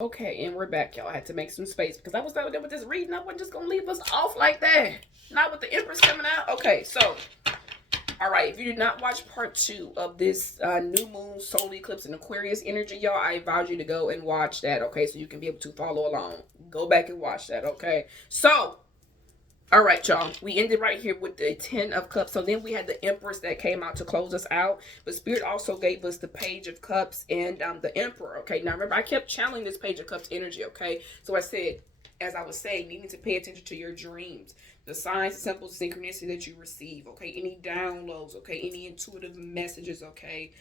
Okay, and we're back, y'all. I had to make some space because I was done with this reading. I wasn't just gonna leave us off like that. Not with the Empress coming out. Okay, so all right. If you did not watch part 2 of this new moon solar eclipse in Aquarius energy, y'all, I advise you to go and watch that. Okay, so you can be able to follow along. Go back and watch that. Okay, so all right, y'all. We ended right here with the 10 of Cups. So then we had the Empress that came out to close us out. But Spirit also gave us the Page of Cups and the Emperor. Okay, now remember, I kept channeling this Page of Cups energy. Okay, so I said, as I was saying, you need to pay attention to your dreams, the signs, the simple synchronicity that you receive. Okay, any downloads. Okay, any intuitive messages. Okay,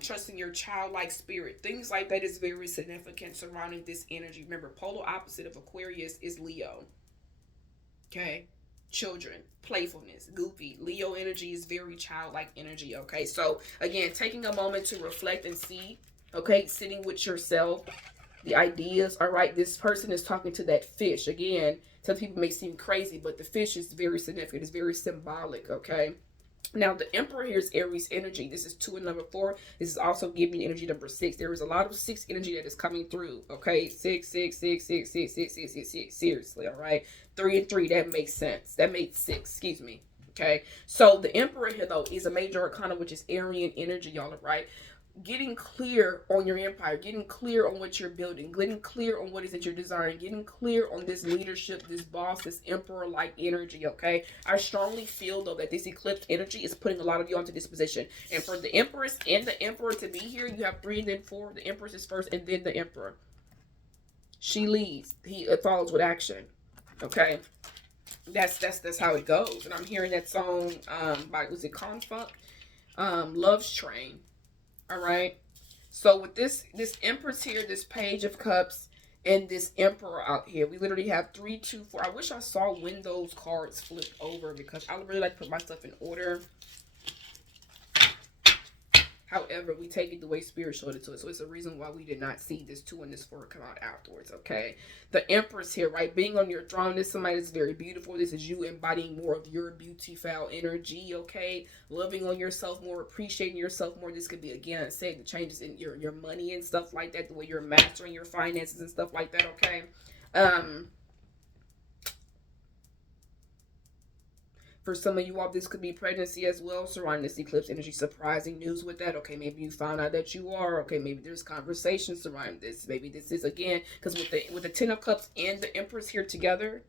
trusting your childlike spirit. Things like that is very significant surrounding this energy. Remember, polar opposite of Aquarius is Leo. Okay, children, playfulness, goofy. Leo energy is very childlike energy. Okay, so again, taking a moment to reflect and see. Okay, sitting with yourself, the ideas. All right, this person is talking to that fish. Again, some people may seem crazy, but the fish is very significant. It's very symbolic. Okay, now, the Emperor here is Aries energy. This is 2 and number 4. This is also giving energy number 6. There is a lot of 6 energy that is coming through. Okay, 6, 6, 6, 6, 6, 6, 6, 6, 6. Seriously, all right. 3 and 3, that makes sense. That makes 6, excuse me. Okay, so the Emperor here, though, is a major arcana, which is Aryan energy, y'all, right? Getting clear on your empire, getting clear on what you're building, getting clear on what is that you're desiring, getting clear on this leadership, this boss, this emperor-like energy, okay? I strongly feel, though, that this eclipse energy is putting a lot of you onto this position. And for the Empress and the Emperor to be here, you have 3 and then 4. The Empress is first and then the Emperor. She leads. He follows with action, okay? That's how it goes. And I'm hearing that song by, was it Confunk? Love's Train. All right. So with this Empress here, this Page of Cups, and this Emperor out here, we literally have 3, 2, 4. I wish I saw when those cards flipped over because I would really like to put my stuff in order. However, we take it the way Spirit showed it to us. So it's a reason why we did not see this 2 and this 4 come out afterwards, okay? The Empress here, right? Being on your throne, this is somebody that's very beautiful. This is you embodying more of your beautiful energy, okay? Loving on yourself more, appreciating yourself more. This could be, again, say the changes in your money and stuff like that, the way you're mastering your finances and stuff like that, okay? For some of you all, this could be pregnancy as well, surrounding this eclipse energy. Surprising news with that. Okay, maybe you found out that you are. Okay, maybe there's conversations surrounding this. Maybe this is, again, because with the 10 of Cups and the Empress here together,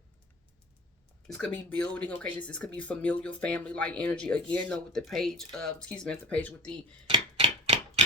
this could be building. Okay, this could be familial, family-like energy. Again, though, with the page of, excuse me, at the page with the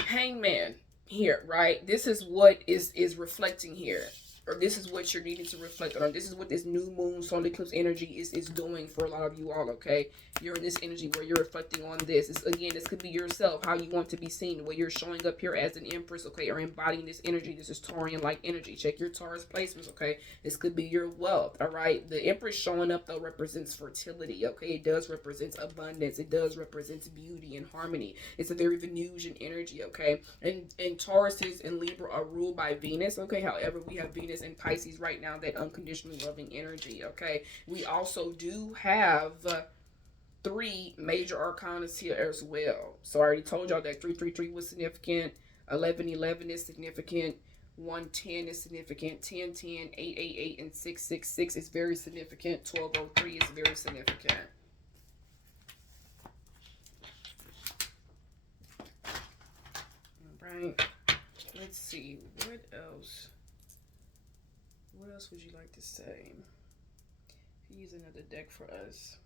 Hangman here, right? This is what is reflecting here. Or this is what you're needing to reflect on. This is what this new moon solar eclipse energy is doing for a lot of you all, okay? You're in this energy where you're reflecting on this. Again, this could be yourself, how you want to be seen, the way you're showing up here as an Empress, okay, or embodying this energy. This is Taurian-like energy. Check your Taurus placements, okay? This could be your wealth, all right? The Empress showing up, though, represents fertility, okay? It does represent abundance. It does represent beauty and harmony. It's a very Venusian energy, okay? And Tauruses and Libra are ruled by Venus, okay? However, we have Venus and Pisces right now, that unconditionally loving energy, okay? We also do have 3 major arcanas here as well. So I already told y'all that 333 was significant, 1111 is significant, 110 is significant, 1010, 888, and 666 is very significant, 1203 is very significant. All right, let's see, what else? What else would you like to say? Use another deck for us.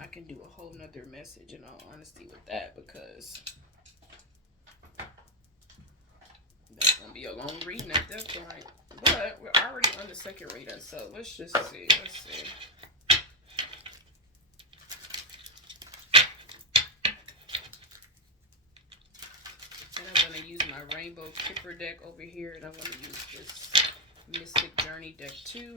I can do a whole nother message in all honesty with that, because that's gonna be a long reading at that point. But we're already on the second reading, so let's just see. Let's see. Use my Rainbow Kipper deck over here, and I'm going to use this Mystic Journey deck too.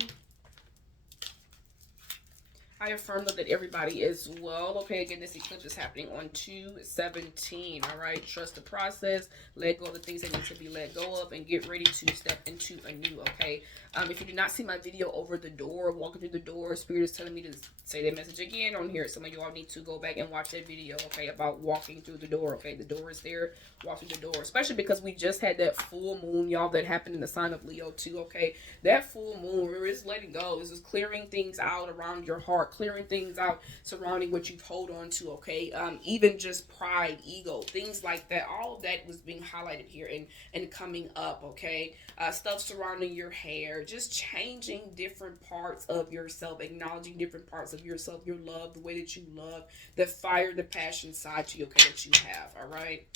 I affirm that everybody is well. Okay, again, this eclipse is happening on 2/17. All right, trust the process. Let go of the things that need to be let go of, and get ready to step into a new. Okay, if you do not see my video over the door, walking through the door, Spirit is telling me to say that message again on here. Some of you all need to go back and watch that video. Okay, about walking through the door. Okay, the door is there. Walk through the door, especially because we just had that full moon, y'all, that happened in the sign of Leo too. Okay, that full moon, remember, it's letting go. This is clearing things out around your heart, clearing things out surrounding what you've hold on to. Okay, even just pride, ego, things like that. All of that was being highlighted here and coming up. Okay, stuff surrounding your hair, just changing different parts of yourself, acknowledging different parts of yourself, your love, the way that you love, the fire, the passion side to you. Okay, that you have. All right.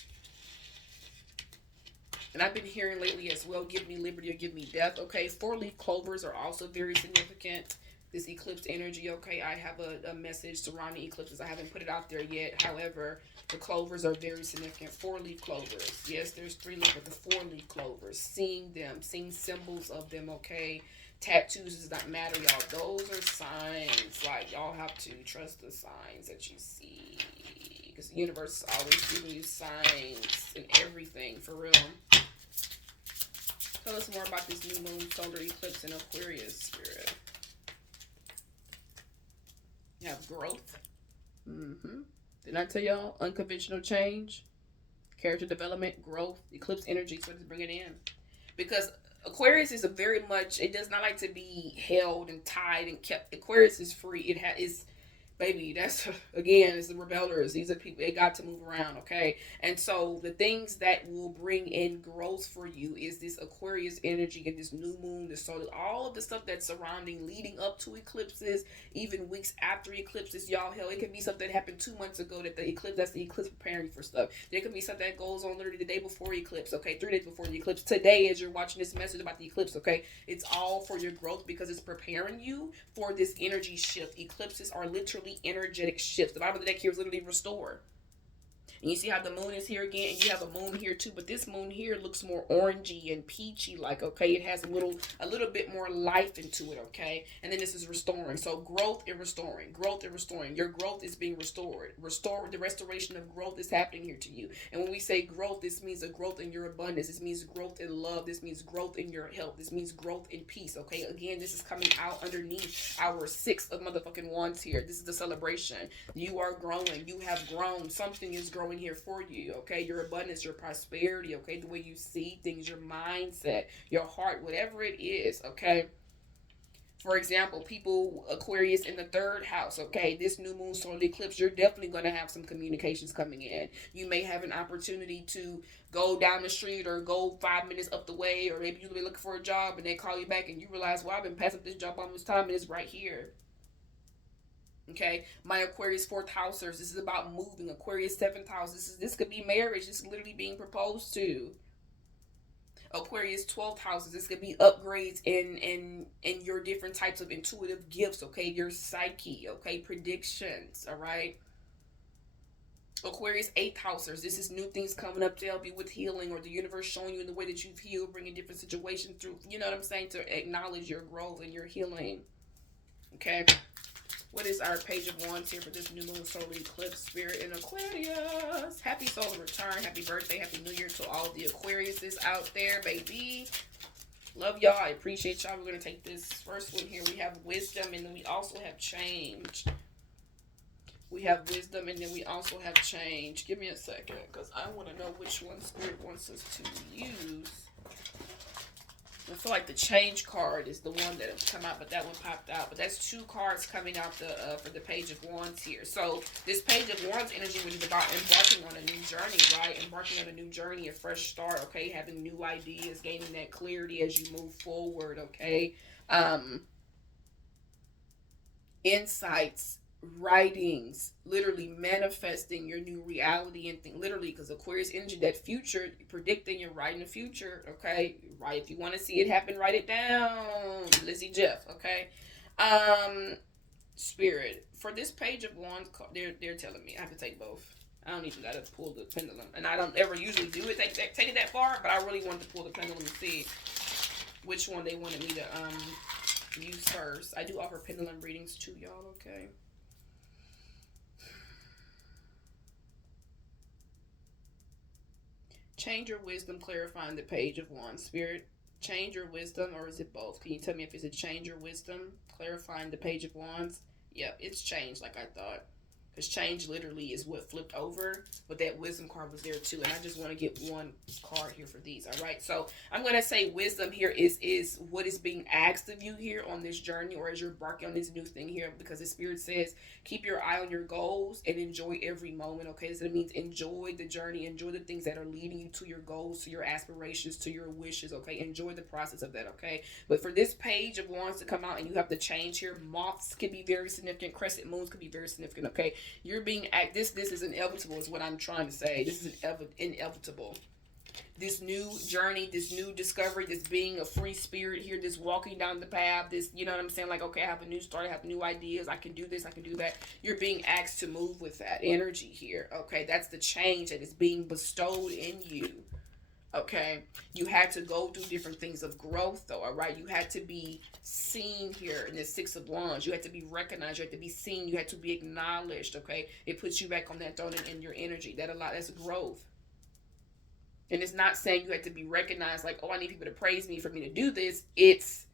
And I've been hearing lately as well, give me liberty or give me death. Okay, 4-leaf clovers are also very significant. This eclipse energy, okay, I have a message surrounding eclipses. I haven't put it out there yet. However, the clovers are very significant. 4-leaf clovers. Yes, there's 3-leaf, but the 4-leaf clovers. Seeing them, seeing symbols of them, okay. Tattoos does not matter, y'all. Those are signs. Like, y'all have to trust the signs that you see. Because the universe is always giving you signs and everything, for real. Tell us more about this new moon solar eclipse in Aquarius, Spirit. You have growth. Didn't I tell y'all? Unconventional change, character development, growth, eclipse energy. So to bring it in. Because Aquarius is a very much, it does not like to be held and tied and kept. Aquarius is free. It is, baby, that's, again, it's the rebellers. These are people, they got to move around, okay? And so the things that will bring in growth for you is this Aquarius energy and this new moon, the solar, all of the stuff that's surrounding, leading up to eclipses, even weeks after eclipses, y'all. Hell, it could be something that happened 2 months ago that the eclipse, that's the eclipse preparing for stuff. There could be something that goes on literally the day before eclipse, okay? 3 days before the eclipse. Today, as you're watching this message about the eclipse, okay? It's all for your growth because it's preparing you for this energy shift. Eclipses are literally energetic shifts. The bottom of the deck here is literally restore. And you see how the moon is here again, and you have a moon here too, but this moon here looks more orangey and peachy like, okay? It has a little bit more life into it, okay? And then this is restoring. So growth and restoring. Growth and restoring. Your growth is being restored. The restoration of growth is happening here to you. And when we say growth, this means a growth in your abundance. This means growth in love. This means growth in your health. This means growth in peace, okay? Again, this is coming out underneath our 6 of motherfucking wands here. This is the celebration. You are growing. You have grown. Something is growing here for you, okay? Your abundance, your prosperity, okay? The way you see things, your mindset, your heart, whatever it is, okay? For example, people, Aquarius in the 3rd house, okay? This new moon solar eclipse, you're definitely going to have some communications coming in. You may have an opportunity to go down the street or go 5 minutes up the way, or maybe you'll be looking for a job and they call you back and you realize, well, I've been passing this job all this time and it's right here. Okay, my Aquarius 4th housers, this is about moving. Aquarius 7th house, this could be marriage. This is literally being proposed to. Aquarius 12th houses, this could be upgrades in your different types of intuitive gifts, okay? Your psyche, okay? Predictions, all right? Aquarius 8th housers, this is new things coming up to help you with healing, or the universe showing you in the way that you've healed, bringing different situations through, you know what I'm saying, to acknowledge your growth and your healing, okay? What is our page of wands here for this new moon solar eclipse, Spirit in Aquarius? Happy solar return. Happy birthday. Happy New Year to all of the Aquariuses out there, baby. Love y'all. I appreciate y'all. We're going to take this first one here. We have wisdom, and then we also have change. We have wisdom, and then we also have change. Give me a second, because I want to know which one Spirit wants us to use. I feel like the change card is the one that has come out, but that one popped out. But that's 2 cards coming out for the page of wands here. So this page of wands energy is about embarking on a new journey, right? Embarking on a new journey, a fresh start, okay? Having new ideas, gaining that clarity as you move forward, okay? Insights, writings, literally manifesting your new reality and thing, literally, because Aquarius energy, that future, predicting, you're writing the future, okay? Right, if you want to see it happen, write it down. Lizzie Jeff, okay? Spirit, for this page of wands, they're telling me I have to take both. I don't even gotta pull the pendulum, and I don't ever usually do it, take it that far, but I really wanted to pull the pendulum and see which one they wanted me to use first. I do offer pendulum readings too, y'all, okay? Change your wisdom, clarifying the Page of Wands. Spirit, change your wisdom, or is it both? Can you tell me if it's a change your wisdom, clarifying the Page of Wands? Yep, it's changed like I thought. Because change literally is what flipped over, but that wisdom card was there too. And I just want to get one card here for these. All right. So I'm going to say wisdom here is what is being asked of you here on this journey, or as you're embarking on this new thing here, because the Spirit says, keep your eye on your goals and enjoy every moment. Okay. So it means enjoy the journey, enjoy the things that are leading you to your goals, to your aspirations, to your wishes. Okay. Enjoy the process of that. Okay. But for this Page of Wands to come out and you have to change here, moths can be very significant. Crescent moons could be very significant. Okay. You're being this is inevitable is what I'm trying to say. This is inevitable. This new journey, this new discovery, this being a free spirit here, this walking down the path, this, you know what I'm saying? Like, okay, I have a new start, I have new ideas, I can do this, I can do that. You're being asked to move with that energy here. Okay, that's the change that is being bestowed in you. Okay, you had to go through different things of growth, though. All right, you had to be seen here in the Six of Wands. You had to be recognized. You had to be seen. You had to be acknowledged. Okay, it puts you back on that throne in your energy. That's growth. And it's not saying you had to be recognized. Like, oh, I need people to praise me for me to do this. It's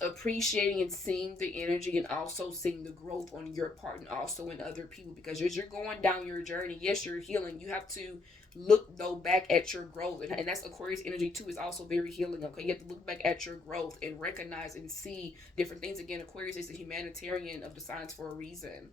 appreciating and seeing the energy, and also seeing the growth on your part, and also in other people. Because as you're going down your journey, yes, you're healing. You have to look though back at your growth, and that's Aquarius energy too, is also very healing. Okay, you have to look back at your growth and recognize and see different things. Again, Aquarius is the humanitarian of the signs for a reason.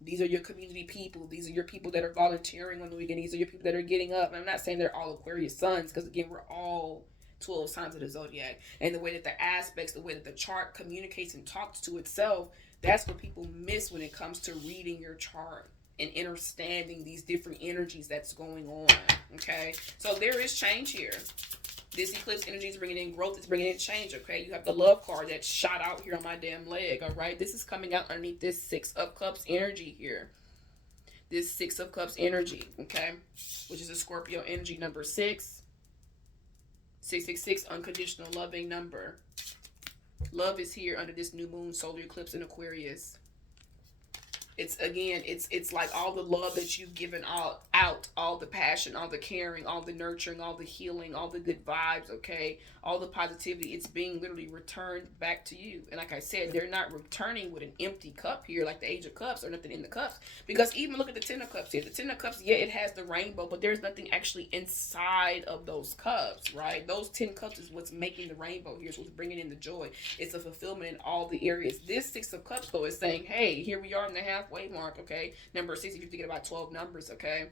These are your community people. These are your people that are volunteering on the weekend. These are your people that are getting up. And I'm not saying they're all Aquarius sons, because again, we're all 12 signs of the zodiac, and the way that the aspects, the way that the chart communicates and talks to itself, that's what people miss when it comes to reading your chart and understanding these different energies that's going on. Okay, so there is change here. This eclipse energy is bringing in growth. It's bringing in change. Okay, you have the love card that shot out here on my damn leg. All right, this is coming out underneath this Six of Cups energy here. This Six of Cups energy, okay, which is a Scorpio energy, number 6. 666, unconditional loving number. Love is here under this new moon solar eclipse in Aquarius. It's like all the love that you've given out, all the passion, all the caring, all the nurturing, all the healing, all the good vibes, okay, all the positivity, it's being literally returned back to you. And like I said, they're not returning with an empty cup here, like the Age of Cups, or nothing in the cups. Because even look at the Ten of Cups here. The Ten of Cups, yeah, it has the rainbow, but there's nothing actually inside of those cups, right? Those 10 cups is what's making the rainbow here. It's what's bringing in the joy. It's a fulfillment in all the areas. This Six of Cups, though, is saying, hey, here we are in the halfway mark, okay? Number 6, if you think about 12 numbers, okay?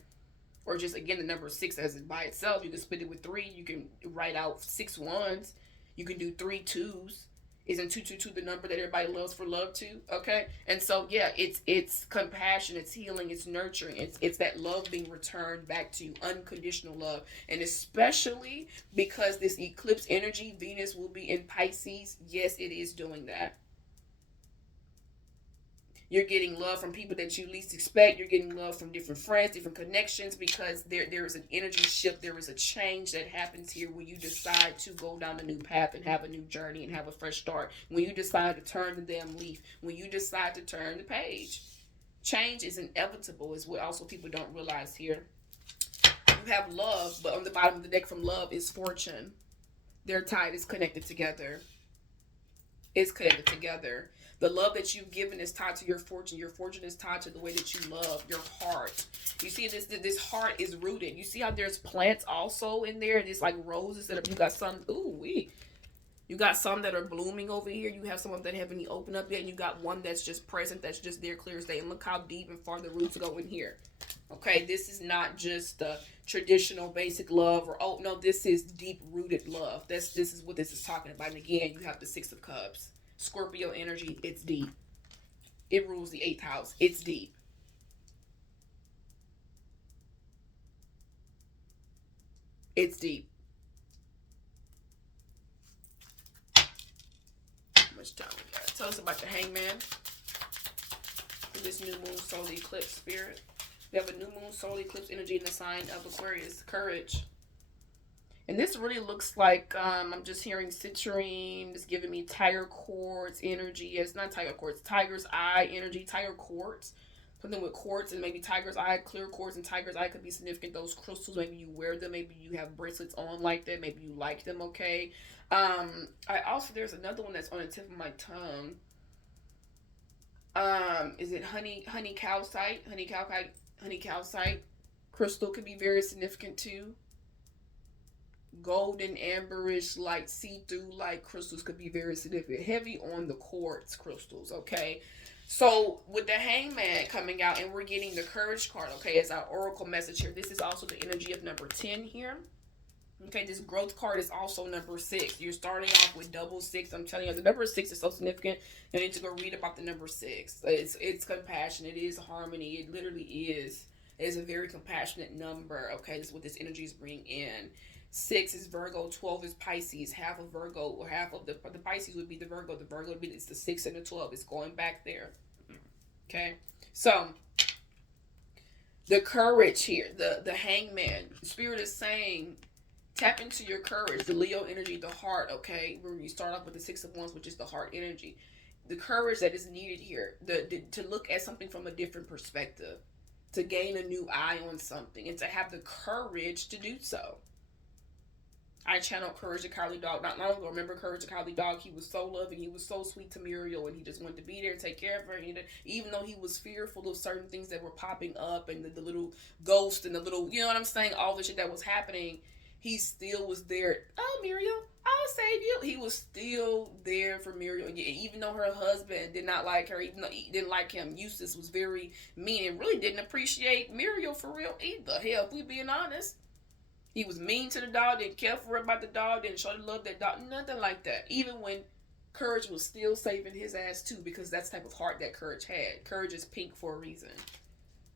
Or just, again, the number 6 as it by itself. You can split it with 3. You can write out 6 ones. You can do 3 2s. Isn't 222 the number that everybody loves for love too? Okay, and so yeah, it's compassion, it's healing, it's nurturing, it's that love being returned back to you, unconditional love, and especially because this eclipse energy, Venus will be in Pisces. Yes, it is doing that. You're getting love from people that you least expect. You're getting love from different friends, different connections, because there is an energy shift. There is a change that happens here when you decide to go down a new path and have a new journey and have a fresh start. When you decide to turn the damn leaf. When you decide to turn the page. Change is inevitable, is what also people don't realize here. You have love, but on the bottom of the deck from love is fortune. They're tied. It's connected together. It's connected together. The love that you've given is tied to your fortune. Your fortune is tied to the way that you love, your heart. You see, this heart is rooted. You see how there's plants also in there? It's like roses that are, you got some, you got some that are blooming over here. You have some of them that haven't even opened up yet. And you got one that's just present, that's just there clear as day. And look how deep and far the roots go in here. Okay, this is not just traditional basic love, or, oh, no, this is deep-rooted love. This is what this is talking about. And again, you have the Six of Cups. Scorpio energy, it's deep. It rules the 8th house. It's deep. It's deep. How much time we got? Tell us about the Hangman. For this new moon solar eclipse spirit. We have a new moon solar eclipse energy in the sign of Aquarius. Courage. And this really looks like, I'm just hearing citrine. It's giving me tiger quartz energy. It's not tiger quartz, tiger's eye energy, tiger quartz. Something with quartz and maybe tiger's eye, clear quartz and tiger's eye could be significant. Those crystals, maybe you wear them, maybe you have bracelets on like that, maybe you like them, okay? I also, there's another one that's on the tip of my tongue. Is it honey calcite? Honey calcite crystal could be very significant too. Golden amberish like see-through like crystals could be very significant. Heavy on the quartz crystals, okay? So with the hangman coming out and we're getting the courage card, okay, as our oracle message here. This is also the energy of number 10 here. Okay, this growth card is also number 6. You're starting off with double 6. I'm telling you, the number 6 is so significant. You need to go read about the number 6. It's compassion. It is harmony. It literally is. It is a very compassionate number. Okay, this is what this energy is bringing in. 6 is Virgo. 12 is Pisces. Half of Virgo, or half of the Pisces would be the Virgo. The Virgo would be, it's the 6 and the 12. It's going back there. Okay, so the courage here, the hangman. Spirit is saying, tap into your courage, the Leo energy, the heart, okay? When you start off with the 6 of Wands, which is the heart energy. The courage that is needed here, to look at something from a different perspective, to gain a new eye on something, and to have the courage to do so. I channeled Courage the Cowardly Dog not long ago. Remember Courage the Cowardly Dog? He was so loving. He was so sweet to Muriel, and he just wanted to be there and take care of her. And even though he was fearful of certain things that were popping up, and the little ghost and the little, you know what I'm saying, all the shit that was happening, he still was there. Oh, Muriel, I'll save you. He was still there for Muriel. Even though her husband did not like her, even though he didn't like him, Eustace was very mean and really didn't appreciate Muriel for real either. Hell, if we being honest. He was mean to the dog, didn't care for her about the dog, didn't show the love that dog, nothing like that. Even when Courage was still saving his ass too, because that's the type of heart that Courage had. Courage is pink for a reason.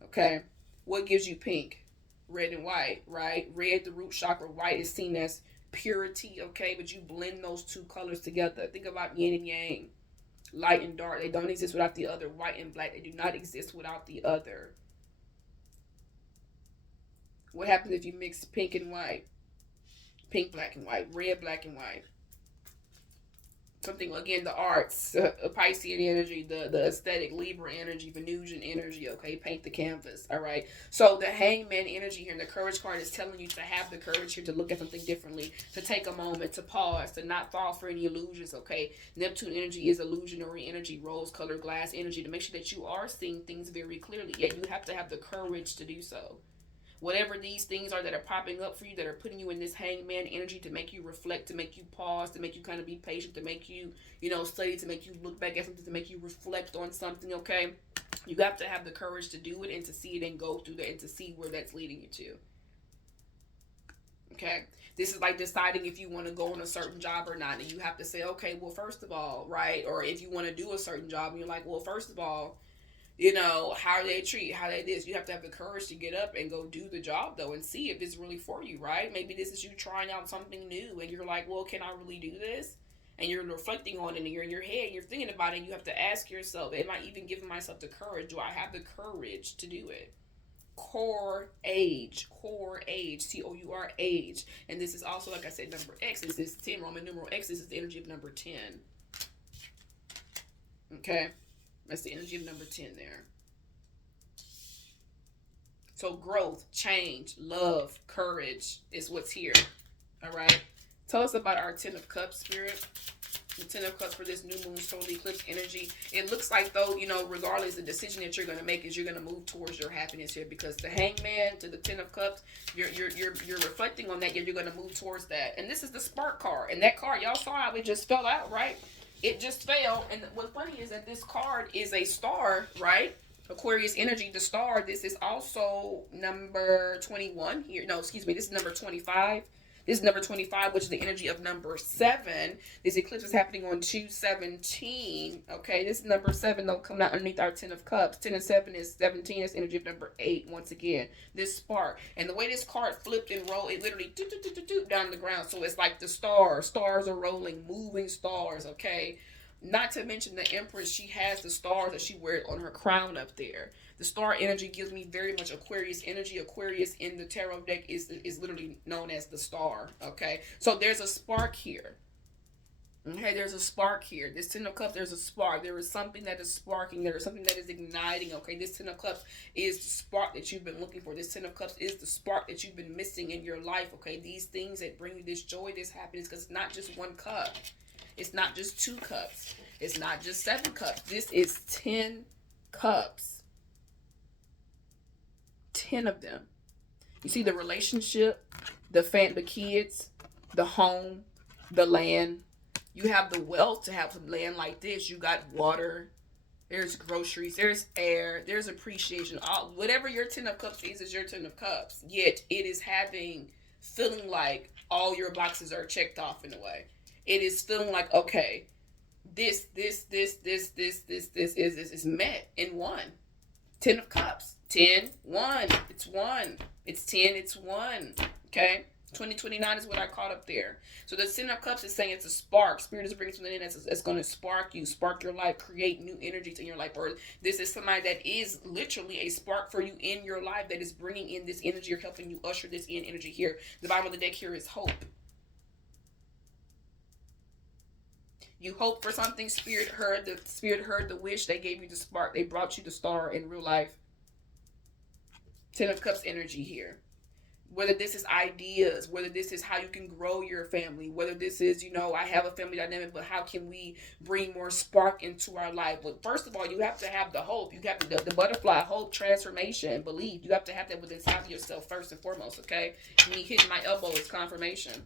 Okay? What gives you pink? Red and white, right? Red, the root chakra. White is seen as purity, okay? But you blend those two colors together. Think about yin and yang. Light and dark. They don't exist without the other. White and black. They do not exist without the other. What happens if you mix pink and white? Pink, black, and white. Red, black, and white. Something, again, the arts, Piscean energy, the aesthetic, Libra energy, Venusian energy, okay? Paint the canvas, all right? So the hangman energy here and the courage card is telling you to have the courage here to look at something differently, to take a moment, to pause, to not fall for any illusions, okay? Neptune energy is illusionary energy, rose-colored glass energy, to make sure that you are seeing things very clearly, yet you have to have the courage to do so. Whatever these things are that are popping up for you, that are putting you in this hangman energy, to make you reflect, to make you pause, to make you kind of be patient, to make you, study, to make you look back at something, to make you reflect on something, okay? You have to have the courage to do it and to see it and go through that and to see where that's leading you to. Okay? This is like deciding if you want to go on a certain job or not. And you have to say, okay, well, first of all, right? Or if you want to do a certain job and you're like, well, first of all, how they treat, how they this. You have to have the courage to get up and go do the job, though, and see if it's really for you, right? Maybe this is you trying out something new, and you're like, well, can I really do this? And you're reflecting on it, and you're in your head, and you're thinking about it, and you have to ask yourself, am I even giving myself the courage? Do I have the courage to do it? Core age, COUR age. And this is also, like I said, number X. This is 10, Roman numeral X. This is the energy of number 10. Okay? That's the energy of number 10 there. So growth, change, love, courage is what's here. All right. Tell us about our 10 of Cups, Spirit. The 10 of Cups for this new moon solar eclipse energy. It looks like, though, regardless, the decision that you're going to make is you're going to move towards your happiness here, because the hangman to the 10 of Cups, you're reflecting on that. You're going to move towards that. And this is the spark card. And that card, y'all saw how it just fell out, right? It just fell. And what's funny is that this card is a star, right? Aquarius energy, the star. This is also number 21 here. No, excuse me. This is number 25. This is number 25, which is the energy of number 7. This eclipse is happening on 2/17. Okay, this is number 7, though, coming out underneath our 10 of Cups. 10 and 7 is 17. It's energy of number 8, once again. This spark. And the way this card flipped and rolled, it literally down the ground. So it's like the stars. Stars are rolling, moving stars, okay? Not to mention the Empress, she has the stars that she wears on her crown up there. The star energy gives me very much Aquarius energy. Aquarius in the tarot deck is literally known as the star. Okay, so there's a spark here. Okay, there's a spark here. This Ten of Cups, there's a spark. There is something that is sparking. There is something that is igniting. Okay, this Ten of Cups is the spark that you've been looking for. This Ten of Cups is the spark that you've been missing in your life. Okay, these things that bring you this joy, this happiness, because it's not just one cup. It's not just 2 cups. It's not just 7 cups. This is 10 cups. 10 of them. You see the relationship, the kids, the home, the land. You have the wealth to have some land like this. You got water. There's groceries. There's air. There's appreciation. Whatever your 10 of cups is your 10 of cups. Yet it is feeling like all your boxes are checked off in a way. It is feeling like, okay, this is met in one. 10 of cups. 10, 1. It's 1. It's 10, it's 1. Okay? 2029 is what I caught up there. So the Ten of Cups is saying it's a spark. Spirit is bringing something in that's going to spark you, spark your life, create new energies in your life. Or this is somebody that is literally a spark for you in your life that is bringing in this energy or helping you usher this in energy here. The bottom of the deck here is hope. You hope for something. Spirit heard the wish. They gave you the spark. They brought you the star in real life. Ten of Cups energy here. Whether this is ideas, whether this is how you can grow your family, whether this is, I have a family dynamic, but how can we bring more spark into our life? But first of all, you have to have the hope. You have the butterfly, hope, transformation, belief. You have to have that within inside of yourself first and foremost, okay? Me hitting my elbow is confirmation.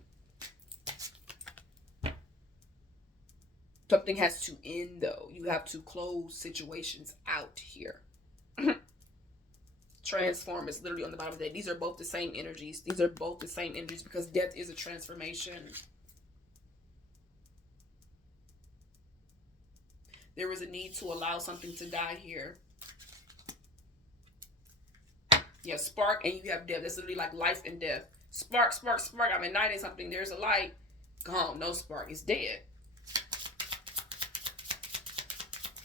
Something has to end, though. You have to close situations out here. Transform is literally on the bottom of that. These are both the same energies. These are both the same energies because death is a transformation. There is a need to allow something to die here. Yeah, spark and you have death. That's literally like life and death. Spark, spark, spark. I'm igniting something. There's a light. Gone. No spark. It's dead.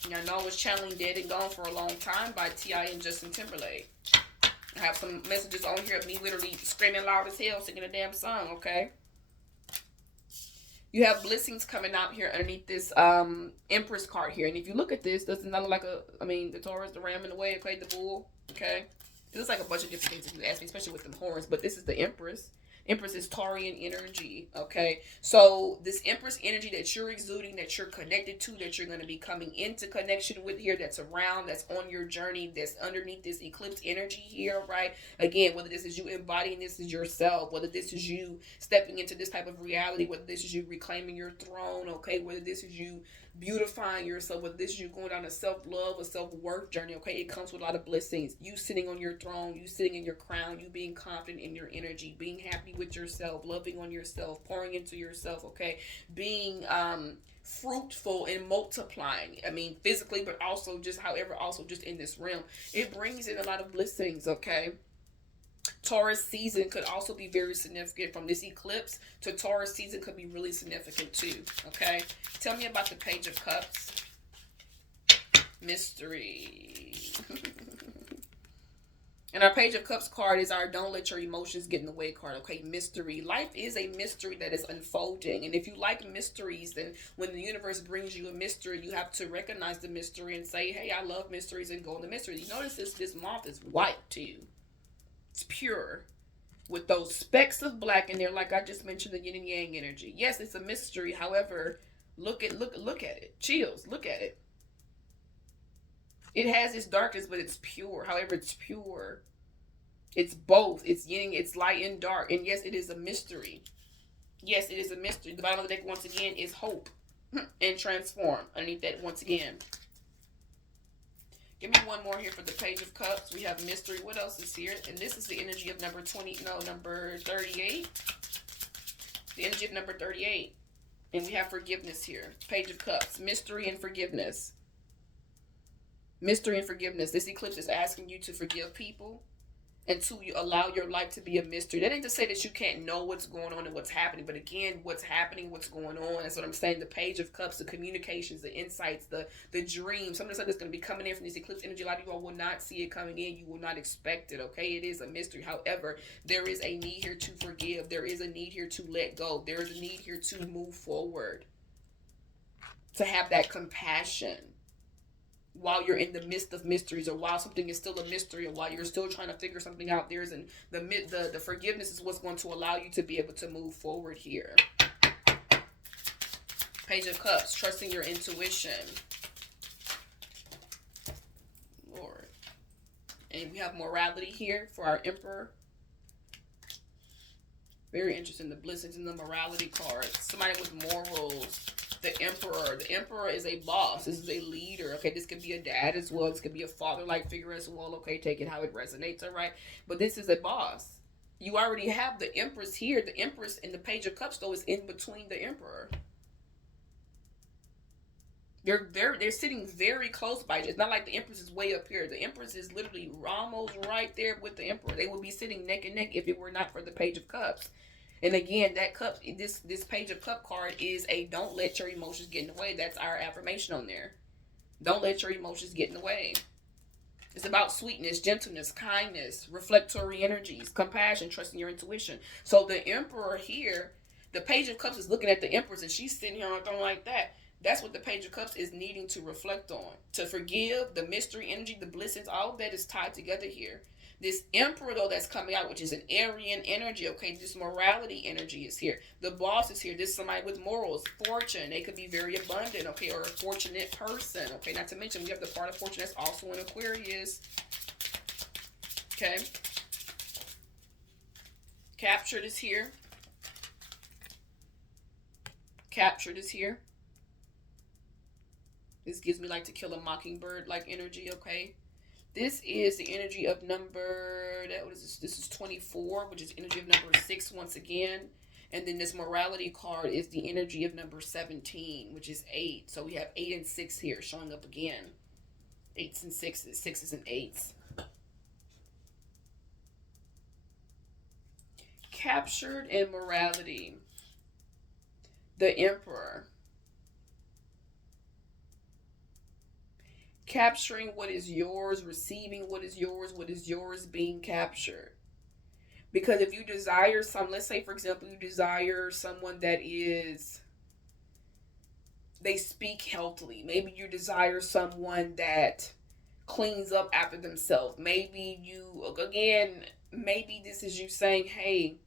Y'all know I was channeling Dead and Gone for a long time by T.I. and Justin Timberlake. I have some messages on here of me literally screaming loud as hell, singing a damn song, okay? You have blessings coming out here underneath this Empress card here. And if you look at this, doesn't that look like the Taurus, the ram in the way, it played the bull, okay? It looks like a bunch of different things if you ask me, especially with them horns. But this is the Empress. Empress is Taurian energy, okay? So this Empress energy that you're exuding, that you're connected to, that you're going to be coming into connection with here, that's around, that's on your journey, that's underneath this eclipse energy here, right? Again, whether this is you embodying this as yourself, whether this is you stepping into this type of reality, whether this is you reclaiming your throne, okay? Whether this is you beautifying yourself, whether this is you going down a self-love, a self-worth journey, okay? It comes with a lot of blessings. You sitting on your throne, you sitting in your crown, you being confident in your energy, being happy with yourself, loving on yourself, pouring into yourself, okay? Being fruitful and multiplying. I mean, physically, but also just in this realm. It brings in a lot of blessings, okay? Taurus season could also be very significant. From this eclipse to Taurus season could be really significant too, okay? Tell me about the Page of Cups. Mystery. And our Page of Cups card is our don't let your emotions get in the way card, okay? Mystery. Life is a mystery that is unfolding. And if you like mysteries, then when the universe brings you a mystery, you have to recognize the mystery and say, hey, I love mysteries, and go in the mystery. You notice this moth is white too. It's pure with those specks of black in there, like I just mentioned, the yin and yang energy. Yes, it's a mystery. However, look at it. Chills. Look at it. It has its darkness, but it's pure. However, it's pure. It's both. It's yin, it's light and dark. And yes, it is a mystery. Yes, it is a mystery. The bottom of the deck, once again, is hope and transform. Underneath that, once again. Give me one more here for the Page of Cups. We have mystery. What else is here? And this is the energy of number 38. The energy of number 38. And we have forgiveness here. Page of Cups. Mystery and forgiveness. Mystery and forgiveness. This eclipse is asking you to forgive people and to allow your life to be a mystery. That ain't to say that you can't know what's going on and what's happening, but again, what's happening, what's going on, that's what I'm saying. The Page of Cups, the communications, the insights, the dreams, some of the stuff that's going to be coming in from this eclipse energy. A lot of you all will not see it coming in. You will not expect it, okay? It is a mystery. However, there is a need here to forgive. There is a need here to let go. There is a need here to move forward, to have that compassion while you're in the midst of mysteries, or while something is still a mystery, or while you're still trying to figure something out. There's the forgiveness is what's going to allow you to be able to move forward here. Page of Cups, trusting your intuition. Lord. And we have morality here for our Emperor. Very interesting. The blessings and the morality card. Somebody with morals. The Emperor. The Emperor is a boss. This is a leader. Okay, this could be a dad as well. This could be a father-like figure as well. Okay, take it how it resonates, all right? But this is a boss. You already have the Empress here. The Empress in the Page of Cups, though, is in between the Emperor. They're sitting very close by. It's not like the Empress is way up here. The Empress is literally almost right there with the Emperor. They would be sitting neck and neck if it were not for the Page of Cups. And again, that cup, this Page of Cup card is a don't let your emotions get in the way. That's our affirmation on there. Don't let your emotions get in the way. It's about sweetness, gentleness, kindness, reflectory energies, compassion, trusting your intuition. So the Emperor here, the Page of Cups is looking at the Empress, and she's sitting here on a throne like that. That's what the Page of Cups is needing to reflect on. To forgive, the mystery energy, the blessings, all of that is tied together here. This Emperor, though, that's coming out, which is an Aryan energy, okay? This morality energy is here. The boss is here. This is somebody with morals, fortune. They could be very abundant, okay? Or a fortunate person, okay? Not to mention, we have the part of fortune that's also in Aquarius, okay? Captured is here. Captured is here. This gives me like To Kill a Mockingbird like energy, okay? This is the energy of number, what is this? This is 24, which is energy of number 6 once again. And then this morality card is the energy of number 17, which is 8. So we have 8 and 6 here showing up again. 8s and 6s, 6s and 8s. Captured in morality. The Emperor. Capturing what is yours, receiving what is yours being captured. Because if you desire let's say for example, you desire someone that they speak healthily. Maybe you desire someone that cleans up after themselves. Maybe maybe this is you saying, hey,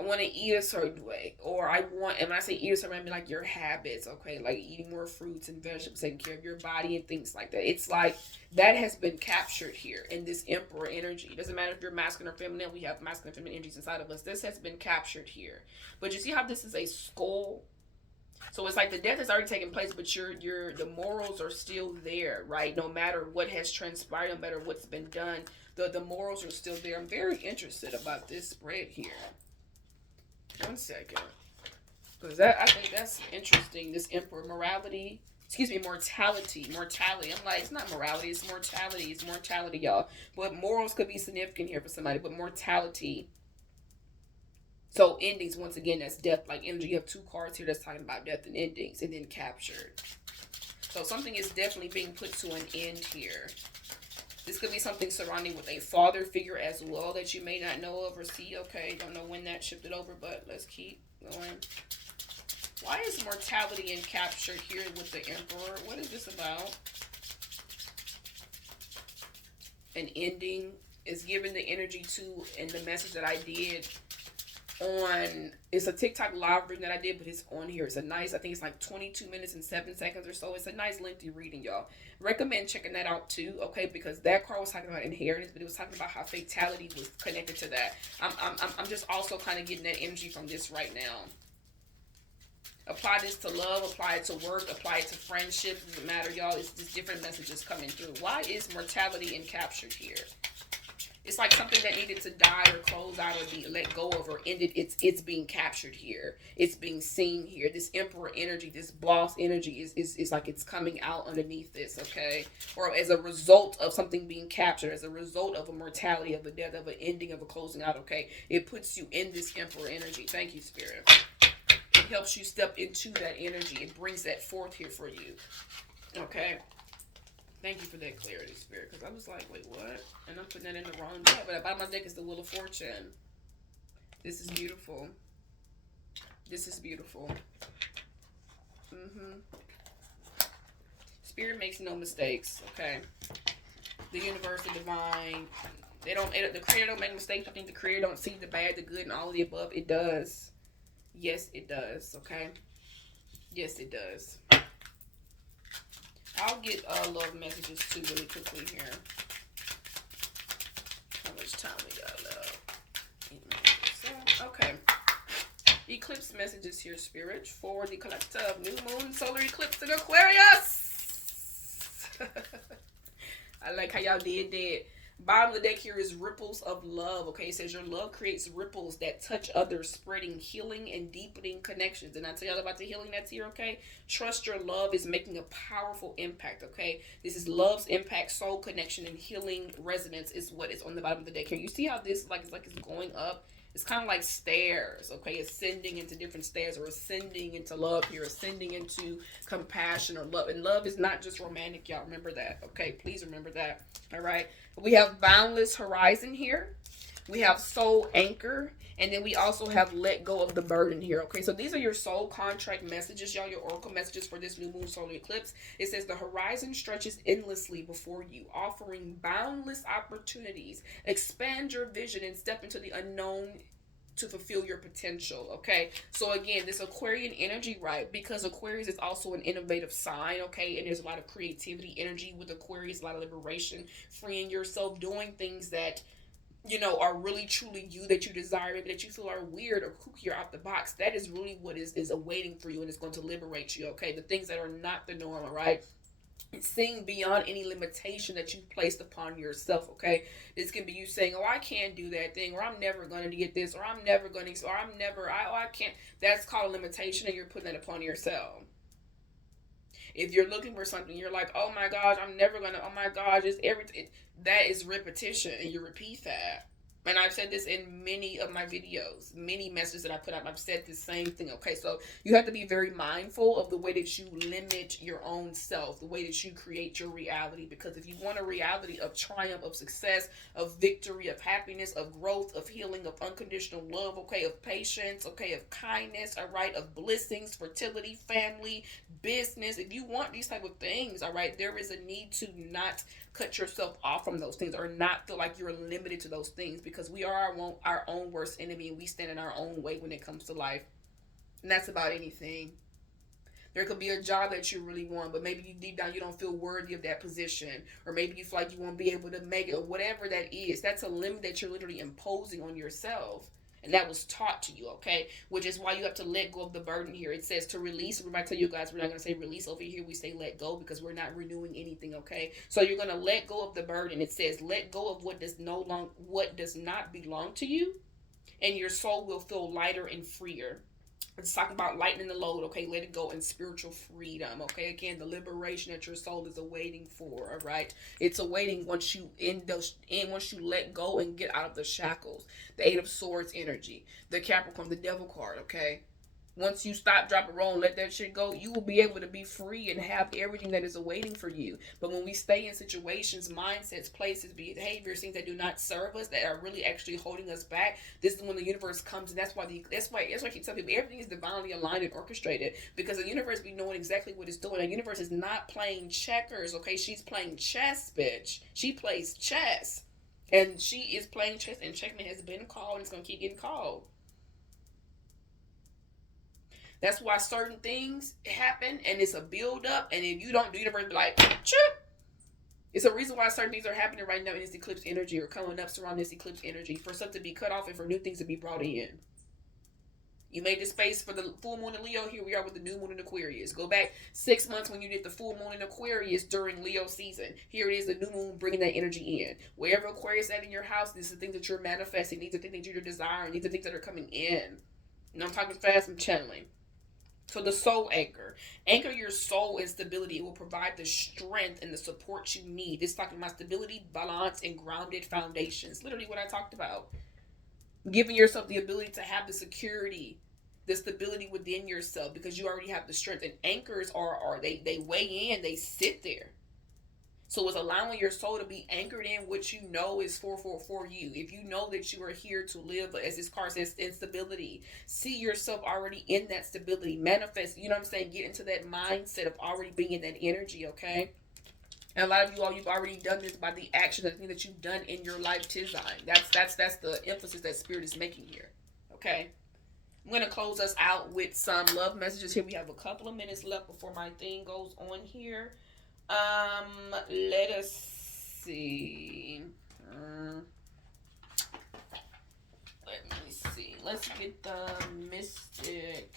I want to eat a certain way, or and when I say eat a certain way, I mean like your habits, okay, like eating more fruits and vegetables, taking care of your body and things like that. It's like that has been captured here in this Emperor energy. It doesn't matter if you're masculine or feminine. We have masculine and feminine energies inside of us. This has been captured here. But you see how this is a skull? So it's like the death has already taken place, but the morals are still there, right? No matter what has transpired, no matter what's been done, the morals are still there. I'm very interested about this spread here. 1 second. Because I think that's interesting. This Emperor mortality. I'm like, it's not morality, it's mortality. It's mortality, y'all. But morals could be significant here for somebody. But mortality. So endings, once again, that's death like energy. You have 2 cards here that's talking about death and endings. And then captured. So something is definitely being put to an end here. This could be something surrounding with a father figure as well that you may not know of or see. Okay, don't know when that shifted over, but let's keep going. Why is mortality and captured here with the Emperor? What is this about? An ending is given the energy to, and the message that I did on, it's a TikTok live reading that I did, but it's on here. It's a nice, I think it's like 22 minutes and 7 seconds or so. It's a nice lengthy reading, y'all. Recommend checking that out too, okay? Because that card was talking about inheritance, but it was talking about how fatality was connected to that. I'm just also kind of getting that energy from this right now. Apply this to love, apply it to work, apply it to friendship. Doesn't matter, y'all. It's just different messages coming through. Why is mortality and captured here? It's like something that needed to die or close out or be let go of or ended. It's being captured here. It's being seen here. This emperor energy, this boss energy is like it's coming out underneath this, okay? Or as a result of something being captured, as a result of a mortality, of a death, of an ending, of a closing out, okay? It puts you in this emperor energy. Thank you, Spirit. It helps you step into that energy. It brings that forth here for you, okay? Thank you for that clarity, Spirit. Because I was like, wait, what? And I'm putting that in the wrong deck. But bottom of my deck is the Wheel of Fortune. This is beautiful. This is beautiful. Spirit makes no mistakes, okay? The universe, the divine, the creator don't make mistakes. I think the creator don't see the bad, the good, and all of the above. It does. Yes, it does, okay? Yes, it does. I'll get love messages too really quickly here. How much time we got left? Okay. Eclipse messages here, Spirit, for the collective new moon solar eclipse in Aquarius. I like how y'all did that. Bottom of the deck here is ripples of love. Okay, it says your love creates ripples that touch others, spreading healing and deepening connections. And I tell y'all about the healing that's here, okay? Trust your love is making a powerful impact, okay? This is love's impact, soul connection, and healing resonance is what is on the bottom of the deck here. You see how this it's going up? It's kind of like stairs, okay? Ascending into different stairs, or ascending into love here, ascending into compassion or love. And love is not just romantic, y'all. Remember that, okay? Please remember that, all right? We have boundless horizon here. We have soul anchor. And then we also have let go of the burden here, okay? So these are your soul contract messages, y'all, your oracle messages for this new moon solar eclipse. It says the horizon stretches endlessly before you, offering boundless opportunities. Expand your vision and step into the unknown to fulfill your potential, okay? So again, this Aquarian energy, right? Because Aquarius is also an innovative sign, okay? And there's a lot of creativity energy with Aquarius, a lot of liberation, freeing yourself, doing things that are really truly you, that you desire, maybe that you feel are weird or kooky or out the box. That is really what is awaiting for you, and it's going to liberate you, okay? The things that are not the norm, all right? Seeing beyond any limitation that you've placed upon yourself, okay? This can be you saying, oh, I can't do that thing, or I'm never going to get this, or I'm never going to, or I can't. That's called a limitation, and you're putting that upon yourself. If you're looking for something, you're like, oh my gosh, I'm never going to, oh my gosh, it's everything. That is repetition, and you repeat that. And I've said this in many of my videos, many messages that I put out. I've said the same thing, okay? So you have to be very mindful of the way that you limit your own self, the way that you create your reality. Because if you want a reality of triumph, of success, of victory, of happiness, of growth, of healing, of unconditional love, okay, of patience, okay, of kindness, all right, of blessings, fertility, family, business. If you want these type of things, all right, there is a need to not cut yourself off from those things, or not feel like you're limited to those things, because we are our own worst enemy, and we stand in our own way when it comes to life. And that's about anything. There could be a job that you really want, but maybe you deep down you don't feel worthy of that position, or maybe you feel like you won't be able to make it, or whatever that is. That's a limit that you're literally imposing on yourself. And that was taught to you, okay? Which is why you have to let go of the burden here. It says to release. Remember, I tell you guys, we're not going to say release over here. We say let go, because we're not renewing anything, okay? So you're going to let go of the burden. It says let go of what does not belong to you, and your soul will feel lighter and freer. It's talking about lightening the load, okay? Let it go, in spiritual freedom, okay? Again, the liberation that your soul is awaiting for, all right? It's awaiting once you once you let go and get out of the shackles. The Eight of Swords energy, the Capricorn, the Devil card, okay? Once you stop, drop, and roll, and let that shit go, you will be able to be free and have everything that is awaiting for you. But when we stay in situations, mindsets, places, behaviors, things that do not serve us, that are really actually holding us back, this is when the universe comes. And that's why I keep telling people, everything is divinely aligned and orchestrated, because the universe be knowing exactly what it's doing. The universe is not playing checkers, okay? She's playing chess, bitch. She plays chess. And she is playing chess, and checkmate has been called, and it's going to keep getting called. That's why certain things happen, and it's a build up, and if you don't do, the universe be like, chip. It's a reason why certain things are happening right now in this eclipse energy, or coming up surrounding this eclipse energy, for stuff to be cut off and for new things to be brought in. You made the space for the full moon in Leo. Here we are with the new moon in Aquarius. Go back 6 months when you did the full moon in Aquarius during Leo season. Here it is, the new moon bringing that energy in. Wherever Aquarius at in your house, these are the things that you're manifesting. These are the things that you're desiring. These are the things that are coming in. And I'm talking fast, I'm channeling. So the soul anchor. Anchor your soul in stability. It will provide the strength and the support you need. It's talking about stability, balance, and grounded foundations. Literally what I talked about. Giving yourself the ability to have the security, the stability within yourself, because you already have the strength. And anchors are they weigh in, they sit there. So it's allowing your soul to be anchored in what you know is for you. If you know that you are here to live, as this card says, in stability, see yourself already in that stability. Manifest, you know what I'm saying? Get into that mindset of already being in that energy, okay? And a lot of you all, you've already done this by the action, the thing that you've done in your life, design. That's the emphasis that Spirit is making here, okay? I'm going to close us out with some love messages here. We have a couple of minutes left before my thing goes on here. Let us see. Let me see. Let's get the mystic.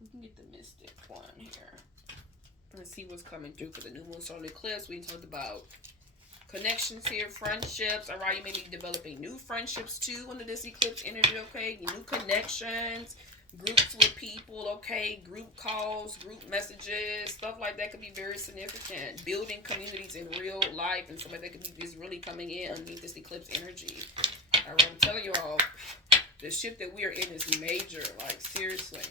We can get the mystic one here. Let's see what's coming through for the new moon solar eclipse. We talked about connections here, friendships. All right, you may be developing new friendships too under this eclipse energy, okay? New connections, groups with people, okay? Group calls, group messages, stuff like that could be very significant. Building communities in real life and stuff like that could be just really coming in underneath this eclipse energy. All right, I'm telling you all, the shift that we are in is major, like seriously.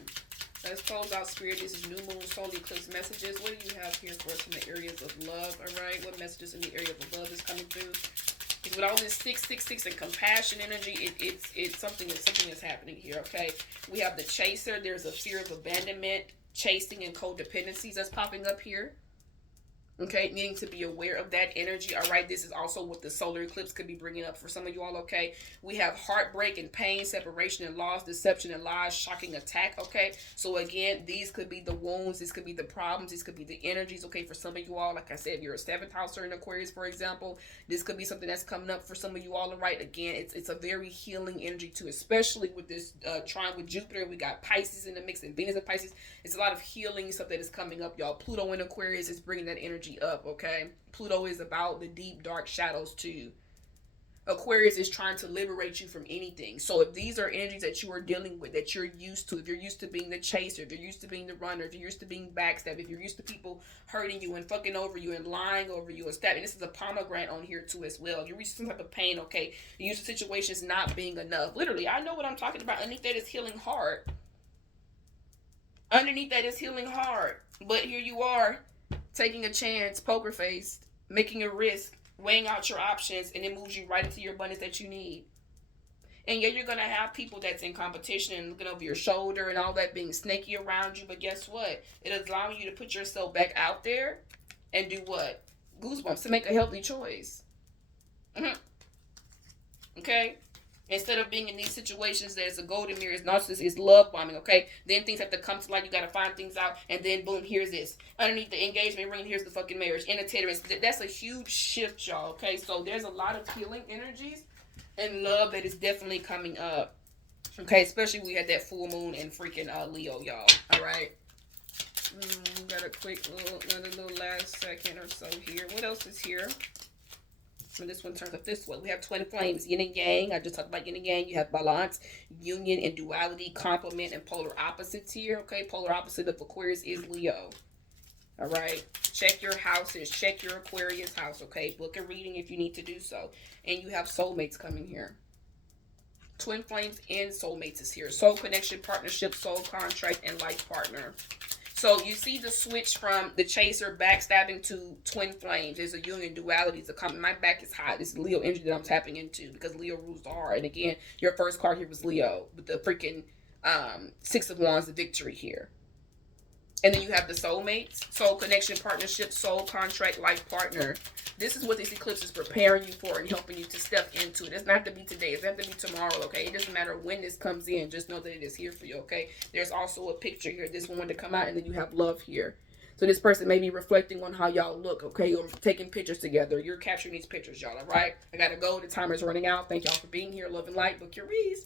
Let's close out, Spirit. This is new moon solar eclipse messages. What do you have here for us in the areas of love? All right, what messages in the area of love is coming through? Because with all this 666 and compassion energy, it's something that's happening here. Okay, we have the chaser. There's a fear of abandonment, chasing, and codependencies that's popping up here. Okay, needing to be aware of that energy. All right, this is also what the solar eclipse could be bringing up for some of you all. Okay, we have heartbreak and pain, separation and loss, deception and lies, shocking attack. Okay, so again, these could be the wounds, this could be the problems, this could be the energies. Okay, for some of you all, like I said, if you're a 7th houser in Aquarius, for example, this could be something that's coming up for some of you all. All right, again, it's a very healing energy too, especially with this trine with Jupiter. We got Pisces in the mix and Venus and Pisces. It's a lot of healing stuff that is coming up, y'all. Pluto in Aquarius is bringing that energy up, okay? Pluto is about the deep dark shadows too. Aquarius is trying to liberate you from anything. So if these are energies that you are dealing with, that you're used to, if you're used to being the chaser, if you're used to being the runner, if you're used to being backstabbed, if you're used to people hurting you and fucking over you and lying over you and stabbing, this is a pomegranate on here too as well. If you're used to some type of pain, okay? You're used to situations not being enough. Literally, I know what I'm talking about. Underneath that is healing heart. Underneath that is healing heart. But here you are, taking a chance, poker faced, making a risk, weighing out your options, and it moves you right into your abundance that you need. And yeah, you're going to have people that's in competition and looking over your shoulder and all that, being snaky around you. But guess what? It is allowing you to put yourself back out there and do what? Goosebumps, to make a healthy choice. Okay? Instead of being in these situations, there's a golden mirror, it's narcissist, it's love bombing, okay? Then things have to come to light, you gotta find things out, and then boom, here's this. Underneath the engagement ring, here's the fucking marriage. That's a huge shift, y'all, okay? So there's a lot of healing energies and love that is definitely coming up, okay? Especially we had that full moon and freaking Leo, y'all, all right? Got a quick another little last second or so here. What else is here? When this one turns up this way, we have twin flames, yin and yang. I just talked about yin and yang. You have balance, union, and duality, complement, and polar opposites here. Okay, polar opposite of Aquarius is Leo. All right, check your houses, check your Aquarius house. Okay, book a reading if you need to do so. And you have soulmates coming here. Twin flames and soulmates is here. Soul connection, partnership, soul contract, and life partner. So you see the switch from the chaser backstabbing to twin flames. There's a union, duality. It's a comment. My back is hot. This is Leo energy that I'm tapping into because Leo rules the heart. And again, your first card here was Leo with the freaking 6 of Wands, the victory here. And then you have the soulmates, soul connection, partnership, soul contract, life partner. This is what this eclipse is preparing you for and helping you to step into. It doesn't have to be today. It doesn't have to be tomorrow, okay? It doesn't matter when this comes in. Just know that it is here for you, okay? There's also a picture here. This one to come out, and then you have love here. So this person may be reflecting on how y'all look, okay? You're taking pictures together. You're capturing these pictures, y'all, all right? I got to go. The timer's running out. Thank y'all for being here. Love and light. Book your reads.